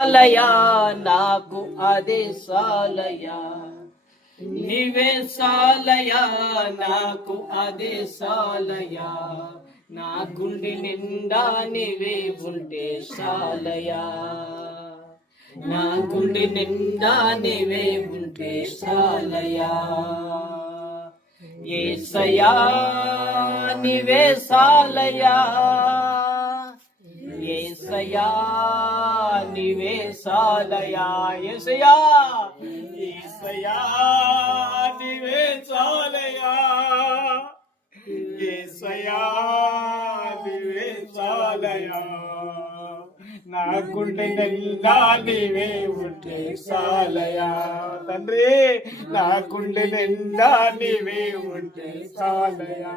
సాలయా నాకు అదే సాలయా, నీవే సాలయా నాకు అదే సాలయా, నా గుండె నిండా నీవే ఉంటే సాలయా, నా గుండె నిండా నీవే ఉంటే సాలయా. యేసయ్యా నీవే సాలయా, యేసయ్యా నీవే సాలయా, యేసయ్యా యేసయ్యా నీవే సాలయా, యేసయ్యా నీవే సాలయా, నా గుండె నిండా నీవే ఉంటే సాలయా. తండ్రి నా గుండె నిండా నీవే ఉంటే సాలయా.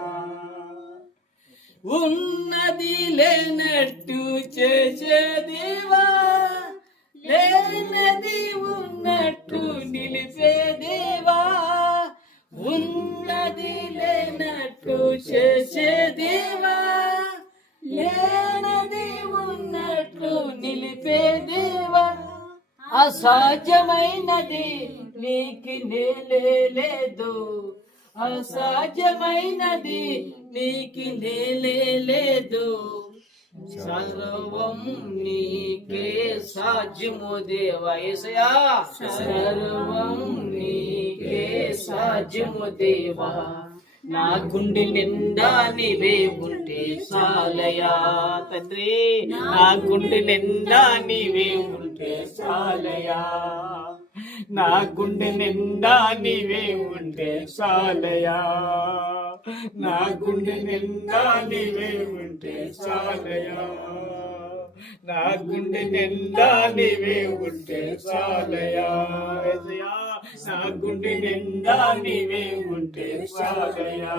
ఉన్నది లేనట్టు చేసే దేవా, లేనది ఉన్నట్టు నిలిపే దేవా, ఉన్నది లేనట్టు చేసే దేవా, లేనది ఉన్నట్టు నిలిపే దేవా, అసాధ్యమైనది నీకు లేదు, అసాధ్యమైనది నీకు లేదు, సర్వం నీకే సాధ్యము దేవా. యేసయ్యా సర్వం నీకే సాధ్యము దేవా, నా గుండె నిండా నీవే ఉంటే సాలయా. తండ్రి నా గుండె నిండా నీవే ఉంటే సాలయా, నా గుండె నిండా నీవే ఉంటే సాలయా, నా గుండె నిండా నీవే ఉంటే సాలయా, నా గుండె నిండా నీవే ఉంటే సాలయా. నా గుండె నిండా నీవే ఉంటే సాలయా.